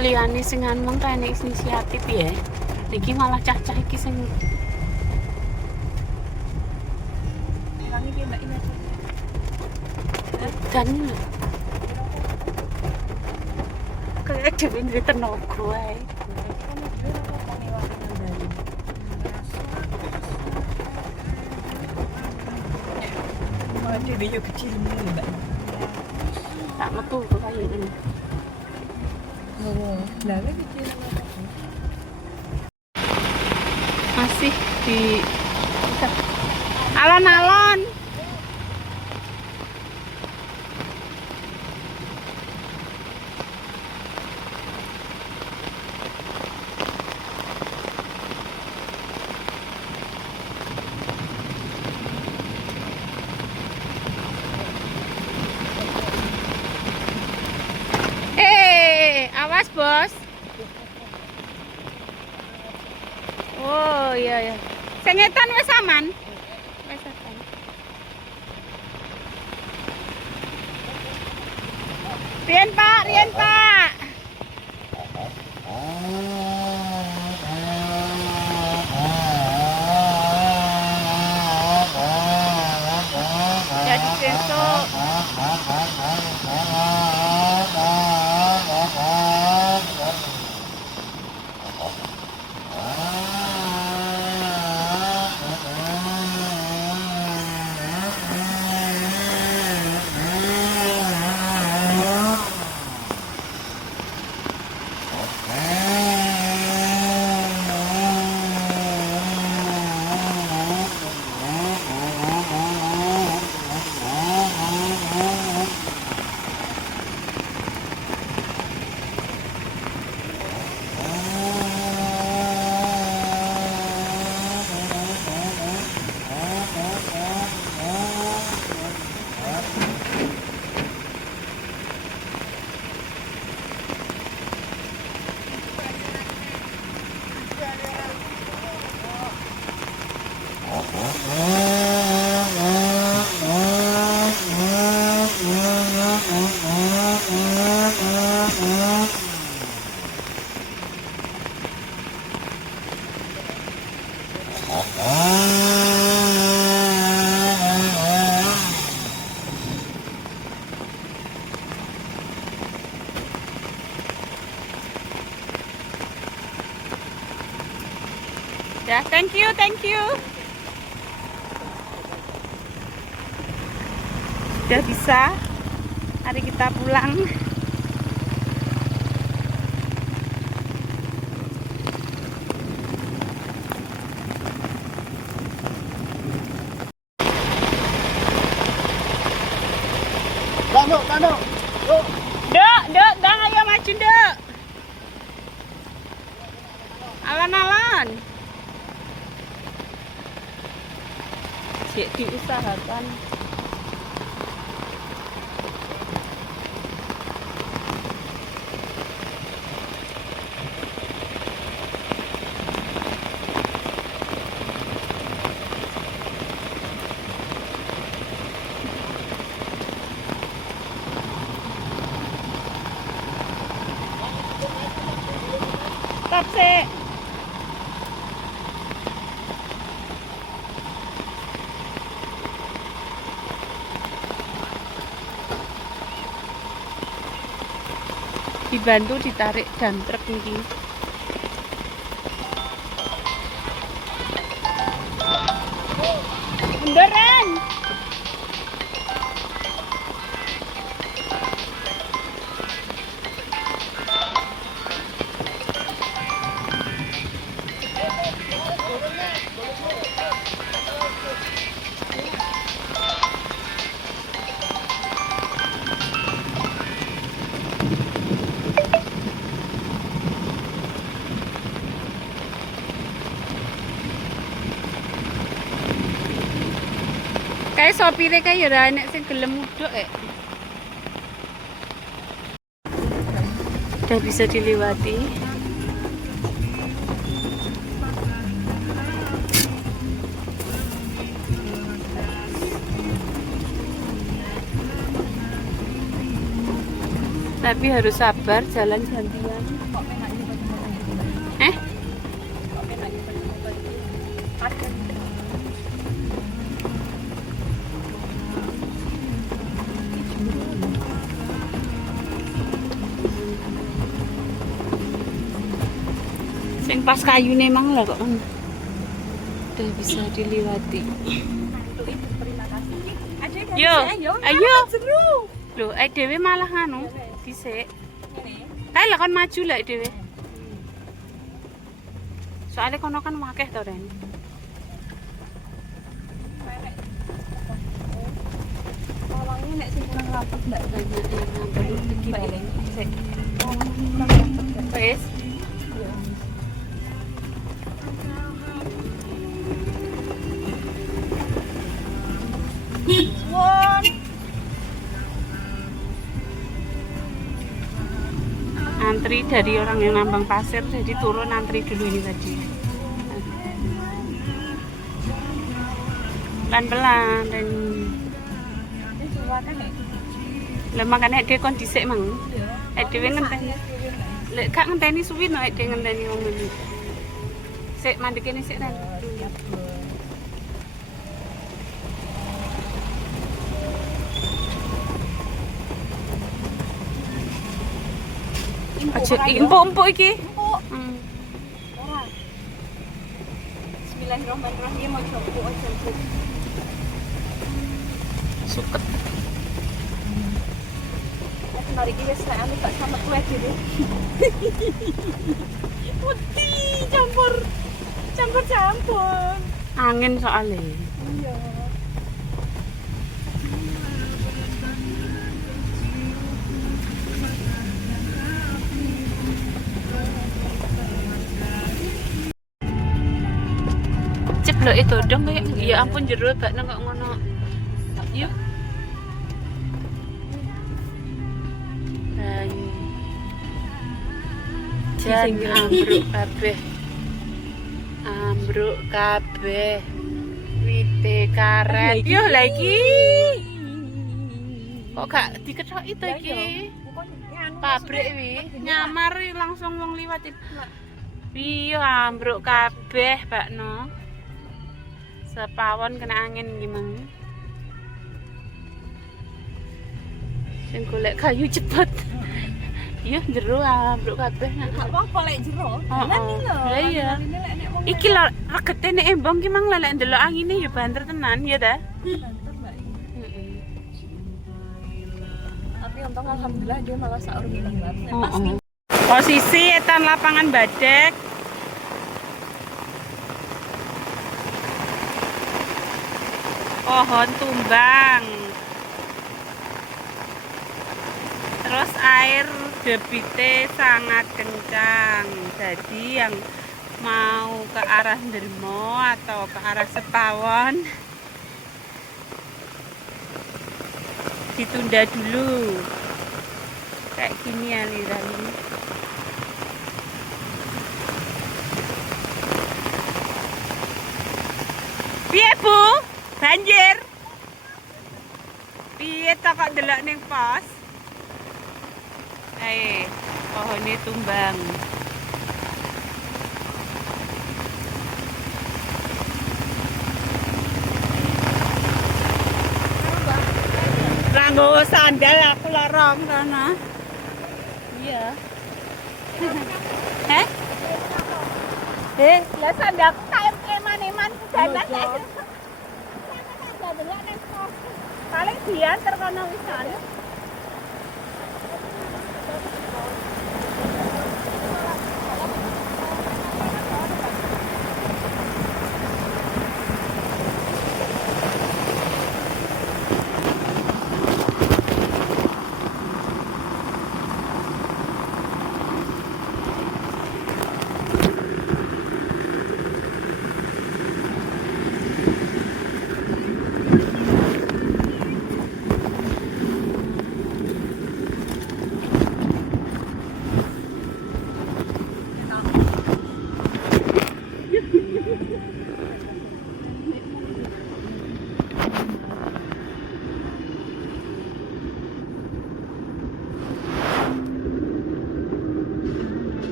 liyane sing anu ta nek inisiatif ya. Iki malah cacah iki sing Kami mbak ini dan kayak dhewe duwe tenaga ae. ada video kecil ini mbak. Tak metu kok kaya ngene. Oh, lagi kecil. Masih di alon-alon. Awas bos. Oh iya ya. Sengetan wis aman. Wis aman. Riyen Pak, riyen Pak. Jadi besok. Ya, thank you, thank you. Sudah bisa. Mari kita pulang. Dano. Yuk. Dek, Bang, ayo maju, Dek. Alon-alon. Cek diusahakan. Stop sih. Dibantu ditarik dan truk ini. Munduran. Kayak sopire kayak ya enek sing gelem mudhuk Udah bisa dilewati. Tapi harus sabar, jalan gantian. Kok penak iki bagaimana gitu. Eh? Kok penak iki bagaimana iki. Padahal Sing pas kayune emang lah kok. Udah bisa diliwati. untuk itu terima kasih. Adik kan Yo, ayo. ayo. Seru. Loh, dhewe malah nganu dhisik. Ngene. Kae lah kon maju lah dhewe. Soalnya kono kan wakeh to, Ren. Tolongnya nek sing kurang rapat ndak Banyak yang ngambil iki Mbak balik. Eleni. Sik. Kurang rapat kan. Wis. Iya. Won. Antri dari orang yang nambang pasir, jadi turun antri dulu ini tadi. Pelan-pelan dan Ini suwakan nek. lah makane dhek kon dhisik mang. Iya. Dhewe ngenteni. Lek gak ngenteni suwi no dhek ngenteni wong ngene. Sik mandek kene sik Ren. Aja empuk-empuk iki. Hmm. Bismillahirrahmanirrahim. Mau coba aja. Suket. Aku mari kita saya ambil tak sama kue gitu. Putih campur campur. Angin soalnya. Iya. Ceblok itu dong kayak ya ampun jero bak nang kok ngono. Yuk. Ayo. Jan ambruk kabeh. Ambruk kabeh. Wite karet. Yo lagi. Kok gak dikethok itu iki? Pabrik wi, nyamar langsung wong liwat. Piye ambruk kabeh, Bakno. Sepawon kena angin gimana? Sing golek kayu cepet. Iya jero ambruk kabeh nak. Gak apa-apa lek jero. Lah iya. Iki lho regete nek embong ki mang lek ndelok angine ya banter tenan ya ta? Tapi untung alhamdulillah dia malah saur minum banget. Posisi etan lapangan Badek. Pohon tumbang. Terus air debitnya sangat kencang. Jadi yang mau ke arah Dermo atau ke arah Sepawon ditunda dulu. Kayak gini alirannya. Piye, Bu? Banjir. Piye to kok ndelok ning pos? Pohone tumbang. Nganggo sandal aku larang kana. Iya. Heh? Lah sandalku tak eman-eman jalan. Paling diantar kono wisan.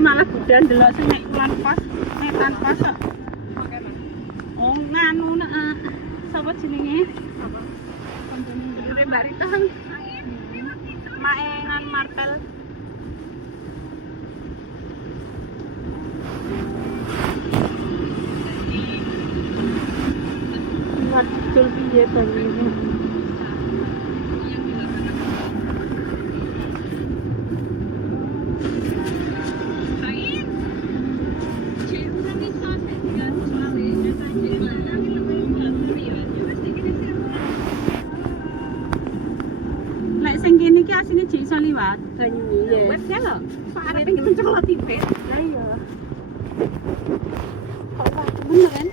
malah budan delok sing nek kulon pos, netan pos kok. Oh, nganu nek sapa jenenge? Apa? Dulure Mbak Rita. Mae ngan martel. Lihat betul piye banyune. Lek sing kene iki asine jek iso liwat banyune. Webnya lho. Pak arepe nggih mencolot tipe. Lah iya. Kok bener kan?